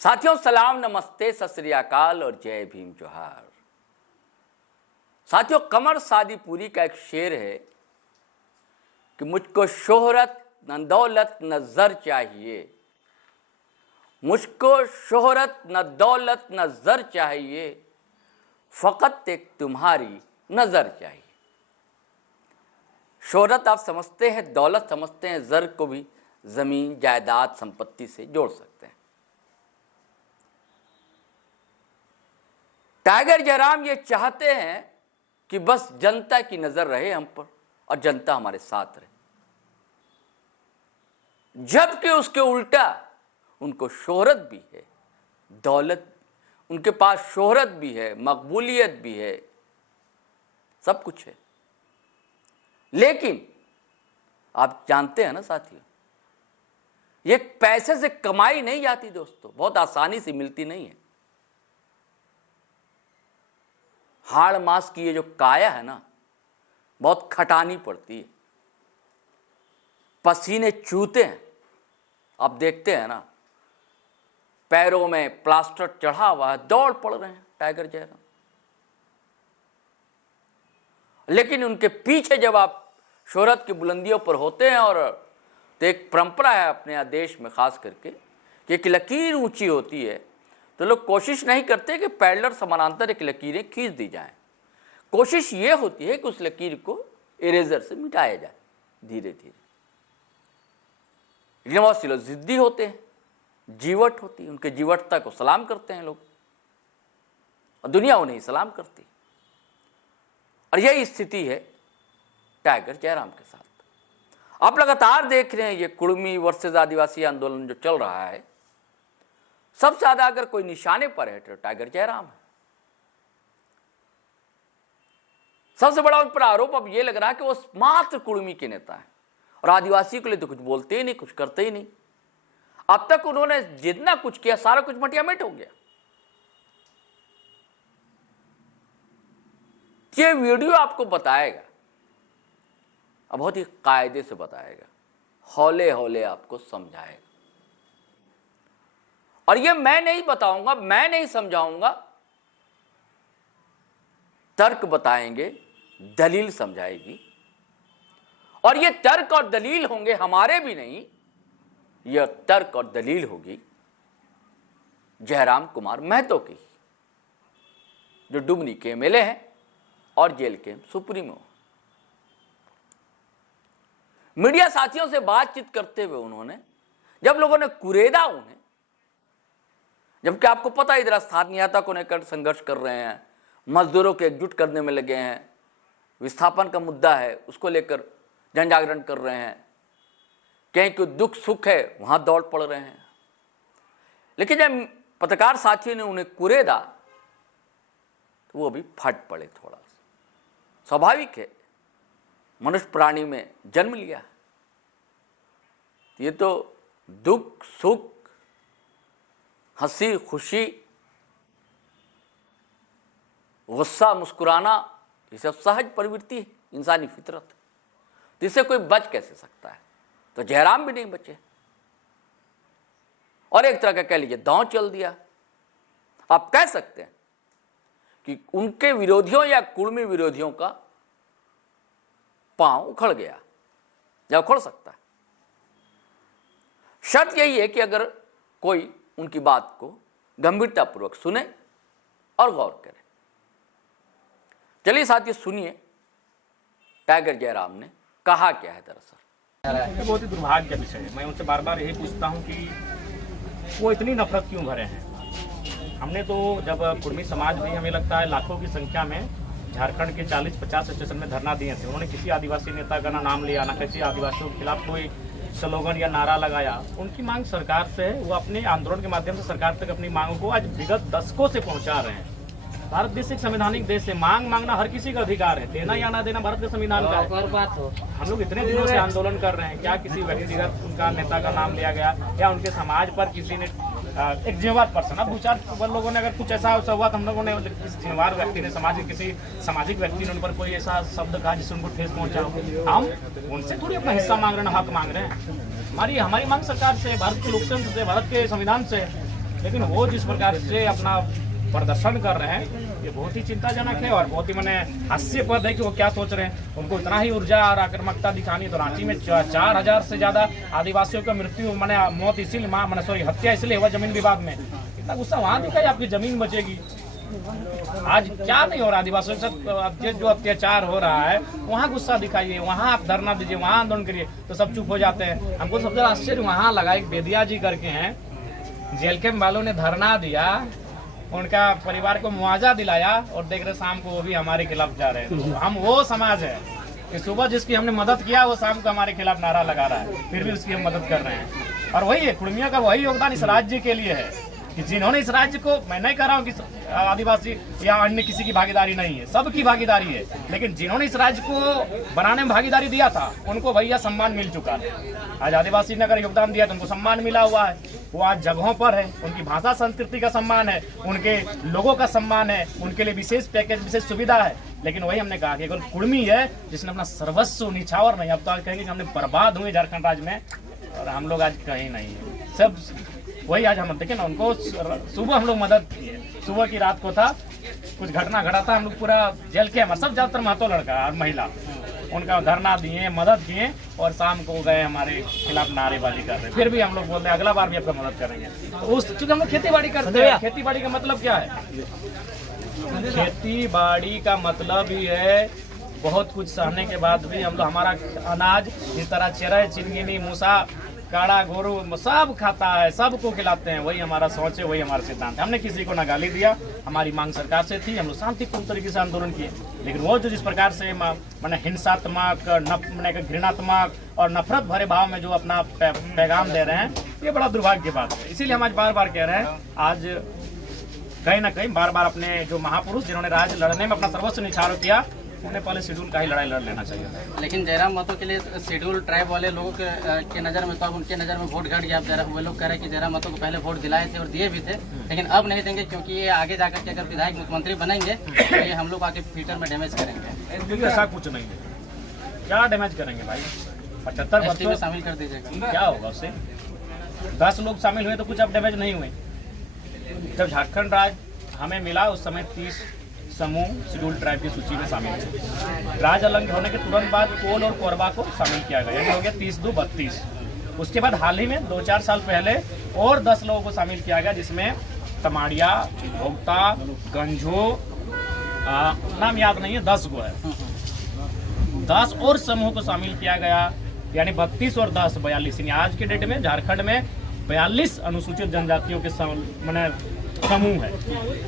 साथियों सलाम, नमस्ते, सत श्री अकाल और जय भीम जोहार। साथियों, कमर सादीपुरी का एक शेर है कि मुझको शोहरत न दौलत न जर चाहिए, मुझको शोहरत न दौलत न जर चाहिए, फकत एक तुम्हारी नजर चाहिए। शोहरत आप समझते हैं, दौलत समझते हैं, जर को भी जमीन जायदाद संपत्ति से जोड़ सकते हैं। टाइगर जयराम ये चाहते हैं कि बस जनता की नजर रहे हम पर और जनता हमारे साथ रहे, जबकि उसके उल्टा उनको शोहरत भी है, दौलत, उनके पास शोहरत भी है, मकबूलियत भी है, सब कुछ है। लेकिन आप जानते हैं ना साथियों, ये पैसे से कमाई नहीं जाती दोस्तों, बहुत आसानी से मिलती नहीं है। हाड़ मांस की ये जो काया है ना, बहुत खटानी पड़ती है, पसीने चूते हैं। आप देखते हैं ना, पैरों में प्लास्टर चढ़ा हुआ है, दौड़ पड़ रहे हैं टाइगर जयराम। लेकिन उनके पीछे जब आप शोहरत की बुलंदियों पर होते हैं, और तो एक परंपरा है अपने यहाँ देश में खास करके कि एक लकीर ऊंची होती है तो लोग कोशिश नहीं करते कि पैरेलल समानांतर एक लकीरें खींच दी जाएं। कोशिश ये होती है कि उस लकीर को इरेजर से मिटाया जाए धीरे धीरे। लेकिन बहुत से लोग जिद्दी होते हैं, जीवट होती है, उनके जीवटता को सलाम करते हैं लोग, और दुनिया उन्हें सलाम करती। और यही स्थिति है टाइगर जयराम के साथ। आप लगातार देख रहे हैं ये कुर्मी वर्सेस आदिवासी आंदोलन जो चल रहा है, सबसे ज्यादा अगर कोई निशाने पर है तो टाइगर जयराम है। सबसे बड़ा उन पर आरोप अब ये लग रहा है कि वो मात्र कुर्मी के नेता है और आदिवासी के लिए तो कुछ बोलते ही नहीं, कुछ करते ही नहीं। अब तक उन्होंने जितना कुछ किया सारा कुछ मटिया-मेट हो गया। ये वीडियो आपको बताएगा, अब बहुत ही कायदे से बताएगा, हौले हौले आपको समझाएगा। और ये मैं नहीं बताऊंगा, मैं नहीं समझाऊंगा, तर्क बताएंगे, दलील समझाएगी। और ये तर्क और दलील होंगे हमारे भी नहीं, यह तर्क और दलील होगी जयराम कुमार महतो की, जो डुमनी के एमएलए हैं और जेल के सुप्रीमो। मीडिया साथियों से बातचीत करते हुए उन्होंने, जब लोगों ने कुरेदा उन्हें, जबकि आपको पता है इधर स्थानीयता को लेकर संघर्ष कर रहे हैं, मजदूरों को एकजुट करने में लगे हैं, विस्थापन का मुद्दा है उसको लेकर जन जागरण कर रहे हैं, कहीं कोई दुख सुख है वहां दौड़ पड़ रहे हैं। लेकिन जब पत्रकार साथियों ने उन्हें कुरेदा तो वो भी फट पड़े थोड़ा सा। स्वाभाविक है, मनुष्य प्राणी में जन्म लिया, ये तो दुख सुख, हंसी खुशी, गुस्सा मुस्कुराना, ये सब सहज प्रवृत्ति है, इंसानी फितरत। तो इससे कोई बच कैसे सकता है? तो जयराम भी नहीं बचे, और एक तरह का कह लीजिए दांव चल दिया। आप कह सकते हैं कि उनके विरोधियों या कुर्मी विरोधियों का पांव उखड़ गया, या उखड़ सकता है। शर्त यही है कि अगर कोई उनकी बात को गंभीरतापूर्वक सुने और गौर करे। चलिए साथियों सुनिए टाइगर जयराम ने कहा क्या है दरअसल। बहुत ही दुर्भाग्य का विषय है। मैं उनसे बार बार यही पूछता हूं कि वो इतनी नफरत क्यों भरे हैं। हमने तो जब कुर्मी समाज भी, हमें लगता है लाखों की संख्या में झारखंड के 40-50 स्टेशन में धरना दिए थे, उन्होंने किसी आदिवासी नेता का ना नाम लिया, ना किसी आदिवासियों के खिलाफ कोई स्लोगन या नारा लगाया। उनकी मांग सरकार से है, वो अपने आंदोलन के माध्यम से सरकार तक अपनी मांगों को आज विगत दशकों से पहुंचा रहे हैं। भारत देश एक संवैधानिक देश है, मांगना हर किसी का अधिकार है, देना या ना देना भारत के संविधान का है। हम लोग इतने दिनों से आंदोलन कर रहे हैं, क्या किसी व्यक्तिगत उनका नेता का नाम लिया गया या उनके समाज पर किसी ने एक जिम्मेवार पर्सन, अब 2-4 लोगों ने अगर कुछ ऐसा हुआ तो हम लोगों ने, किसी जिम्मेवार व्यक्ति ने, किसी सामाजिक व्यक्ति ने उन पर कोई ऐसा शब्द कहा जिससे उनको ठेस पहुंचा हो, हम उनसे थोड़ी अपना हिस्सा मांग रहे हैं, हक मांग रहे हैं। हमारी मांग सरकार से, भारत के लोकतंत्र से, भारत के संविधान से लेकिन वो जिस प्रकार से अपना प्रदर्शन कर रहे हैं ये बहुत ही चिंताजनक है और बहुत ही मैंने हास्यपद है कि वो क्या सोच रहे हैं। उनको इतना ही ऊर्जा और आक्रामकता दिखानी है तो रांची में 4000 से ज्यादा आदिवासियों का मृत्यु मैंने मौत इसीलिए हत्या इसलिए हुआ जमीन विवाद में। इतना गुस्सा वहां दिखाई आपकी जमीन बचेगी। आज क्या नहीं हो रहा आदिवासियों के साथ जो अत्याचार हो रहा है वहाँ गुस्सा दिखाइए, वहाँ आप धरना दीजिए, वहाँ आंदोलन करिए तो सब चुप हो जाते हैं। हमको सबसे ज्यादा आश्चर्य वहाँ लगा, एक बेदिया जी करके हैं, जेल के वालों ने धरना दिया, उनका परिवार को मुआवजा दिलाया और देख रहे शाम को वो भी हमारे खिलाफ जा रहे हैं। हम वो समाज है कि सुबह जिसकी हमने मदद किया वो शाम को हमारे खिलाफ नारा लगा रहा है, फिर भी उसकी हम मदद कर रहे हैं। और वही है कुर्मियों का वही योगदान इस राज्य के लिए है कि जिन्होंने इस राज्य को, मैं नहीं कह रहा हूँ कि आदिवासी या अन्य किसी की भागीदारी नहीं है, सबकी भागीदारी है, लेकिन जिन्होंने इस राज्य को बनाने में भागीदारी दिया था उनको भैया सम्मान मिल चुका है। आज आदिवासी ने अगर योगदान दिया तो उनको सम्मान मिला हुआ है, वो आज जगहों पर है, उनकी भाषा संस्कृति का सम्मान है, उनके लोगों का सम्मान है, उनके लिए विशेष पैकेज विशेष सुविधा है। लेकिन वही हमने कहा कि अगर कुर्मी है जिसने अपना सर्वस्व निछावर नहीं, अब तो आज कहेंगे कि हमने बर्बाद हुए झारखंड राज्य में, और हम लोग आज कहीं नहीं है। सब वही आज हम देखें ना, उनको सुबह हम लोग मदद किए, सुबह की रात को था कुछ घटना घटा था, हम लोग पूरा जेल के हमारे सब ज्यादातर महतो लड़का और महिला, उनका धरना दिए, मदद किए और शाम को गए हमारे खिलाफ नारेबाजी कर रहे। फिर भी हम लोग बोलते हैं अगला बार भी आपका मदद करेंगे। तो उस चूंकि हम लोग खेती बाड़ी करते हैं, खेती बाड़ी का मतलब क्या है? खेती बाड़ी का मतलब ही है बहुत कुछ सहने के बाद भी हम लोग हमारा अनाज जिस तरह चेरा चिनगिनी मूसा काड़ा गोरू सब खाता है, सबको खिलाते हैं, वही हमारा सोच है, वही हमारा सिद्धांत है। हमने किसी को न गाली दिया, हमारी मांग सरकार से थी, हम लोग शांतिपूर्ण तरीके से आंदोलन किए। लेकिन वो जो जिस प्रकार से मैंने हिंसात्मक घृणात्मक और नफरत भरे भाव में जो अपना पैगाम दे रहे हैं, ये बड़ा दुर्भाग्य की बात है। इसीलिए हम आज बार बार कह रहे हैं, आज कहीं ना कहीं बार बार अपने जो महापुरुष जिन्होंने राज्य लड़ने में अपना सर्वस्व निछावर किया, उन्हें पहले शेड्यूल का ही लड़ाई लड़ लेना चाहिए। लेकिन जयराम महतो के लिए शेड्यूल ट्राइब वाले लोगों के नज़र में तो अब उनके नज़र में वोट घट गया। वो लोग कह रहे हैं कि जयराम महतो को पहले वोट दिलाए थे और दिए भी थे, लेकिन अब नहीं देंगे क्योंकि ये आगे जाकर के अगर विधायक मुख्यमंत्री बनेंगे तो ये हम लोग आके फ्यूचर में डैमेज करेंगे। ऐसा कुछ नहीं है, क्या डैमेज करेंगे भाई? 75 एसटी में शामिल कर दीजिएगा, क्या होगा उससे? 10 लोग शामिल हुए तो कुछ अब डैमेज नहीं हुए। जब झारखंड राज्य हमें मिला उस समय 30 समूह शेड्यूल ट्राइब की सूची में शामिल थे। राज्य अलग होने के तुरंत बाद कोल और कोरबा को शामिल किया गया, यानी हो गया 30-32। उसके बाद हाल ही में 2-4 साल पहले और 10 लोगों को शामिल किया गया, जिसमें तमाड़िया, भोक्ता, गंजो, नाम याद नहीं है, 10 को है। 10 और समूह को शामिल किया गया, यानी 32 और 10 42। यानी आज के डेट में झारखंड में 42 अनुसूचित जनजातियों के समूह है।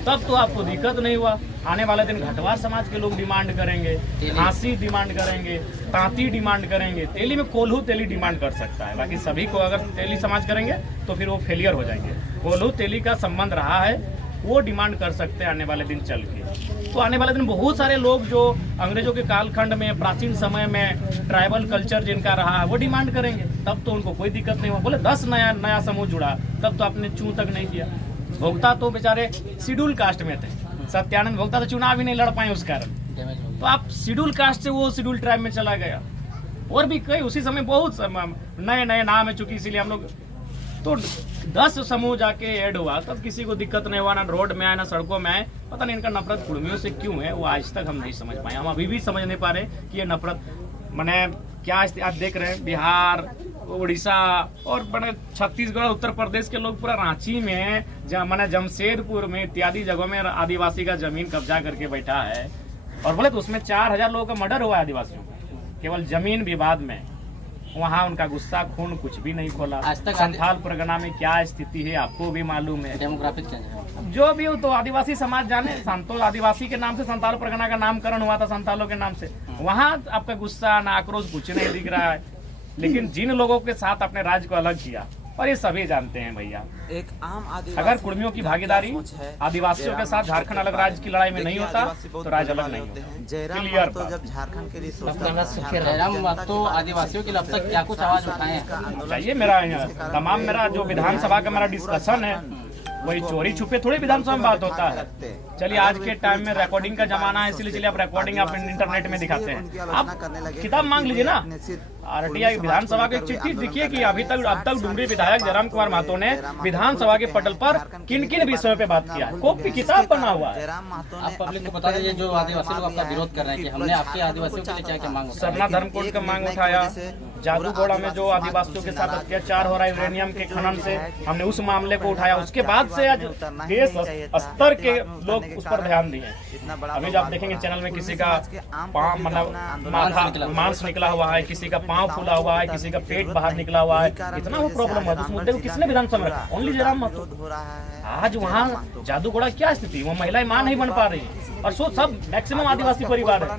तब तो आपको दिक्कत नहीं हुआ। आने वाले दिन घटवार समाज के लोग डिमांड करेंगे, खासी डिमांड करेंगे, तांती डिमांड करेंगे, तेली में कोल्हू तेली डिमांड कर सकता है। बाकी सभी को अगर तेली समाज करेंगे तो फिर वो फेलियर हो जाएंगे। कोल्हू तेली का संबंध रहा है, वो डिमांड कर सकते हैं आने वाले दिन चल के। तो आने वाले दिन बहुत सारे लोग जो अंग्रेजों के कालखंड में, प्राचीन समय में ट्राइबल कल्चर जिनका रहा है वो डिमांड करेंगे, तब तो उनको कोई दिक्कत नहीं हुआ। बोले 10 नया समूह जुड़ा, तब तो आपने चूं तक नहीं किया। भोक्ता तो बेचारे शेड्यूल कास्ट में थे, सत्यानंद भोक्ता तो चुनाव ही नहीं लड़ पाए उस कारण। तो आप शेड्यूल कास्ट से वो शेड्यूल ट्राइब में चला गया। और भी कई उसी समय बहुत नए नए नाम है, चूंकि इसीलिए हम लोग तो 10 समूह जाके ऐड हुआ, तब किसी को दिक्कत नहीं हुआ, ना रोड में आए ना सड़कों में आए। पता नहीं इनका नफरत कुर्मियों से क्यों है, वो आज तक हम नहीं समझ पाए। हम अभी भी समझ नहीं पा रहे कि ये नफरत मैंने क्या आप देख रहे हैं। बिहार, उड़ीसा और बड़े छत्तीसगढ़, उत्तर प्रदेश के लोग पूरा रांची में, मैंने जमशेदपुर में इत्यादि जगहों में आदिवासी का जमीन कब्जा करके बैठा है। और बोले तो उसमें 4000 लोगों का मर्डर हुआ है आदिवासियों का, केवल जमीन विवाद में। वहाँ उनका गुस्सा खून कुछ भी नहीं खोला। संथाल परगना में क्या स्थिति है आपको भी मालूम है। डेमोग्राफिक चेंज है जो भी हो, तो आदिवासी समाज जाने, संतो आदिवासी के नाम से संथाल परगना का नामकरण हुआ था, संथालों के नाम से। वहाँ आपका गुस्सा ना आक्रोश कुछ नहीं दिख रहा है। लेकिन जिन लोगों के साथ अपने राज्य को अलग किया, और ये सभी जानते हैं भैया, एक आम आदिवासी अगर कुर्मियों की भागीदारी आदिवासियों के साथ झारखंड अलग राज्य की लड़ाई में नहीं होता तो राज्य अलग नहीं होता। क्लियर बात। जब झारखंड के लिए जयराम महतो आदिवासियों के लिए अब तक क्या कुछ आवाज उठाए हैं? चाहिए मेरा तमाम मेरा जो विधानसभा का मेरा डिस्कशन है, वही चोरी छुपे थोड़ी विधानसभा में बात होता है। चलिए आज के टाइम में रिकॉर्डिंग का जमाना है, इसलिए चलिए आप रिकॉर्डिंग आप इंटरनेट में दिखाते हैं। आप किताब मांग लीजिए ना, आरटीआई विधानसभा की चिट्ठी देखिए कि अब तक डुमरी विधायक जयराम कुमार महतो ने विधानसभा के पटल पर किन किन विषयों पे बात किया है, कॉपी किताब बना हुआ है। जयराम महतो आप पब्लिक को बता दीजिए जो आदिवासी लोग आपका विरोध कर रहे हैं कि हमने आपके आदिवासियों के लिए क्या क्या मांग उठाई। सरना धर्मकोड का मांग उठाया, जादूगोड़ा में जो आदिवासियों के साथ अत्याचार हो रहा है यूरेनियम के खनन से, हमने उस मामले को उठाया। उसके बाद से आज देश स्तर के लोग उस पर ध्यान दिए। अभी जब आप देखेंगे चैनल में किसी का पाँव मतलब मांस निकला हुआ है, किसी का पाँव फूला हुआ है, किसी का पेट बाहर निकला हुआ है, इतना वो प्रॉब्लम है। उस मुद्दे को किसने विधानसभा में रखा? ओनली जयराम महतो। आज वहाँ जादूगोड़ा क्या स्थिति, वो महिलाएं मां नहीं बन पा रही। और सो सब मैक्सिमम आदिवासी परिवार है,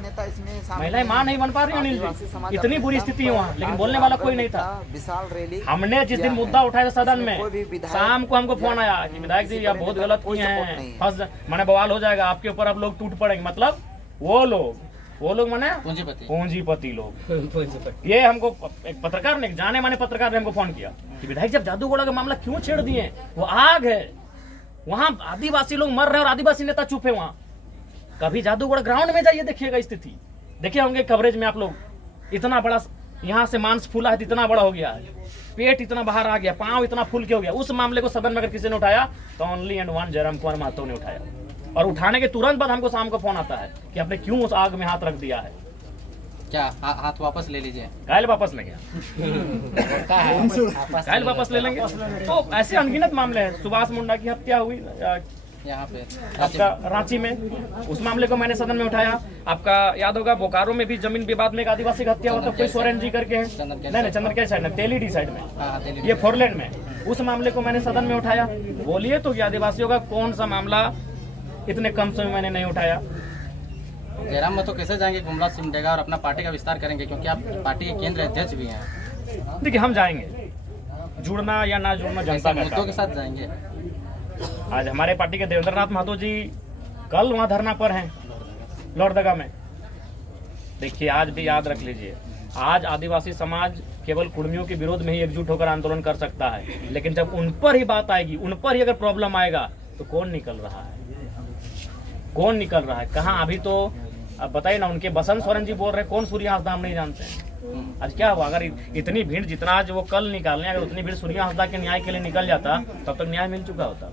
महिलाएं मां नहीं बन पा रही। अनिल जी, इतनी बुरी स्थिति है वहाँ, लेकिन बोलने वाला कोई नहीं था। हमने जिस दिन मुद्दा उठाया था सदन में, शाम को हमको फोन आया कि विधायक जी आप बहुत गलत किए हैं, फंस मैंने बवाल हो जाएगा आपके ऊपर, अब लोग टूट पड़ेंगे। मतलब वो लोग माने पूंजीपति लोग। ये हमको एक पत्रकार ने, जाने माने पत्रकार ने हमको फोन किया कि विधायक जब जादूगोड़ा का मामला क्यों छेड़ दिए, वो आग है, वहाँ आदिवासी लोग मर रहे हैं और आदिवासी नेता चुप है। वहाँ कभी जादूगोड़ा ग्राउंड में जाइए, देखिएगा स्थिति, देखिए होंगे कवरेज में आप लोग। इतना बड़ा यहाँ से मांस फूला है, इतना बड़ा हो गया है, पेट इतना बाहर आ गया, पाँव इतना फूल के हो गया। उस मामले को सदन में अगर किसी ने उठाया तो only and one Jairam Kumar Mahato ने उठाया। और उठाने के तुरंत बाद हमको शाम को फोन आता है कि आपने क्यों उस आग में हाथ रख दिया है। क्या हाथ वापस ले लीजिए? कायल वापस लेंगे, कायल वापस ले लेंगे। तो ऐसे अनगिनत मामले हैं। सुभाष मुंडा की हत्या हुई यहाँ पे आपका रांची में, उस मामले को मैंने सदन में उठाया। आपका याद होगा बोकारो में भी जमीन विवाद में एक आदिवासी की हत्या हुआ था, कोई सोरेन जी करके है, नहीं चंद्रकेल साइड में, तेलीडी साइड में, ये फोरलैंड में, उस मामले को मैंने सदन में उठाया। बोलिए तो आदिवासियों का कौन सा मामला इतने कम समय मैंने नहीं उठाया। जयराम महतो कैसे जाएंगे गुमला सिमडेगा और अपना पार्टी का विस्तार करेंगे, क्योंकि आप पार्टी के केंद्र अध्यक्ष भी हैं? देखिए हम जाएंगे, जुड़ना या ना जुड़ना जनता का मुद्दों के साथ जाएंगे। आज हमारे पार्टी के देवेंद्र नाथ महतो जी कल वहाँ धरना पर हैं लोहरदगा में। देखिए आज भी याद रख लीजिए, आज आदिवासी समाज केवल कुर्मियों के विरोध में ही एकजुट होकर आंदोलन कर सकता है, लेकिन जब उन पर ही बात आएगी, उन पर ही अगर प्रॉब्लम आएगा तो कौन निकल रहा है, कौन निकल रहा है, कहाँ? अभी तो अब बताइए ना, उनके बसंत सोरेन जी बोल रहे कौन सूर्य हंसदा हम नहीं जानते हैं। आज क्या हुआ, अगर इतनी भीड़ जितना आज वो कल निकालने, अगर उतनी भीड़ सूर्य हंसदा के न्याय के लिए निकल जाता तब तक न्याय मिल चुका होता।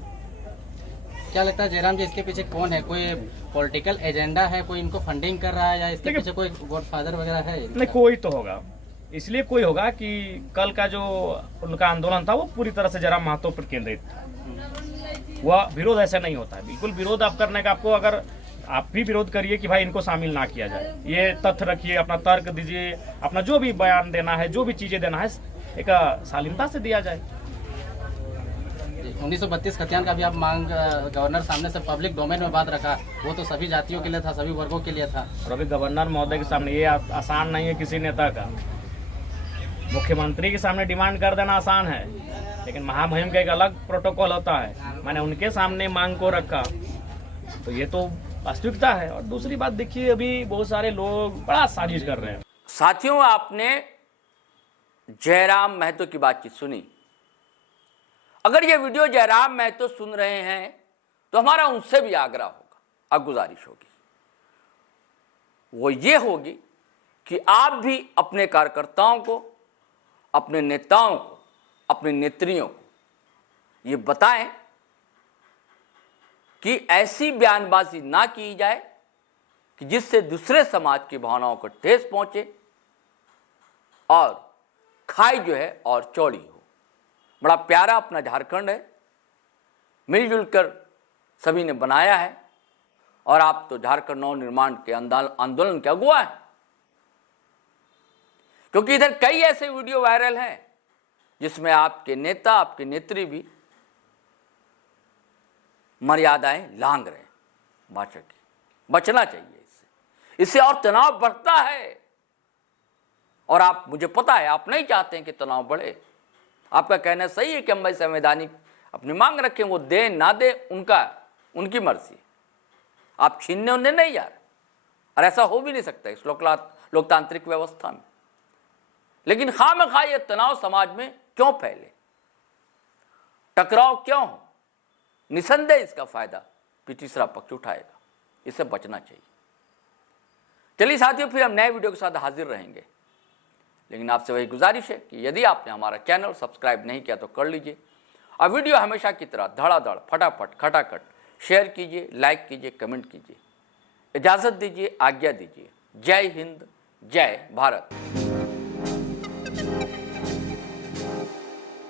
क्या लगता है जयराम जी इसके पीछे कौन है? कोई पॉलिटिकल एजेंडा है, कोई इनको फंडिंग कर रहा है, या इसके पीछे कोई गॉडफादर वगैरह है? नहीं, कोई तो होगा, इसलिए कोई होगा कि कल का जो उनका आंदोलन था वो पूरी तरह से जयराम महतो पर केंद्रित था। वह विरोध ऐसा नहीं होता है, बिल्कुल विरोध आप करने का, आपको अगर आप भी विरोध करिए कि भाई इनको शामिल ना किया जाए, ये तथ्य रखिए, अपना तर्क दीजिए, अपना जो भी बयान देना है, जो भी चीजें देना है, एक शालीनता से दिया जाए। 1932 खतियान का भी आप मांग गवर्नर सामने से पब्लिक डोमेन में बात रखा, वो तो सभी जातियों के लिए था, सभी वर्गों के लिए था। और अभी गवर्नर महोदय के सामने ये आसान नहीं है किसी नेता का। मुख्यमंत्री के सामने डिमांड कर देना आसान है, लेकिन महामहिम का एक अलग प्रोटोकॉल होता है। मैंने उनके सामने मांग को रखा, तो ये तो वास्तविकता है। और दूसरी बात देखिए, अभी बहुत सारे लोग बड़ा साजिश कर रहे हैं। साथियों, आपने जयराम महतो की बातचीत सुनी। अगर ये वीडियो जयराम महतो सुन रहे हैं तो हमारा उनसे भी आग्रह होगा, अब गुजारिश होगी, वो ये होगी कि आप भी अपने कार्यकर्ताओं को, अपने नेताओं को, अपने नेत्रियों को ये बताएं कि ऐसी बयानबाजी ना की जाए कि जिससे दूसरे समाज की भावनाओं को ठेस पहुंचे और खाई जो है और चौड़ी हो। बड़ा प्यारा अपना झारखंड है, मिलजुल कर सभी ने बनाया है, और आप तो झारखंड नव निर्माण के आंदोलन के अगुआ हैं, क्योंकि इधर कई ऐसे वीडियो वायरल हैं जिसमें आपके नेता, आपके नेत्री भी मर्यादाएं लांघ रहे हैं। भाषा की बचना चाहिए, इससे और तनाव बढ़ता है। और आप, मुझे पता है आप नहीं चाहते हैं कि तनाव बढ़े। आपका कहना सही है कि हम भाई संवैधानिक अपनी मांग रखें, वो दे ना दे उनकी मर्जी, आप छीनने उन्हें नहीं जा रहे, और ऐसा हो भी नहीं सकता इस लोकतांत्रिक व्यवस्था में। लेकिन खामखा ये तनाव समाज में क्यों फैले, टकराव क्यों हो? निसंदेह इसका फायदा भी तीसरा पक्ष उठाएगा, इससे बचना चाहिए। चलिए साथियों, फिर हम नए वीडियो के साथ हाजिर रहेंगे। लेकिन आपसे वही गुजारिश है कि यदि आपने हमारा चैनल सब्सक्राइब नहीं किया तो कर लीजिए और वीडियो हमेशा की तरह धड़ाधड़ फटाफट खटाखट शेयर कीजिए, लाइक कीजिए, कमेंट कीजिए। इजाज़त दीजिए, आज्ञा दीजिए। जय हिंद, जय भारत।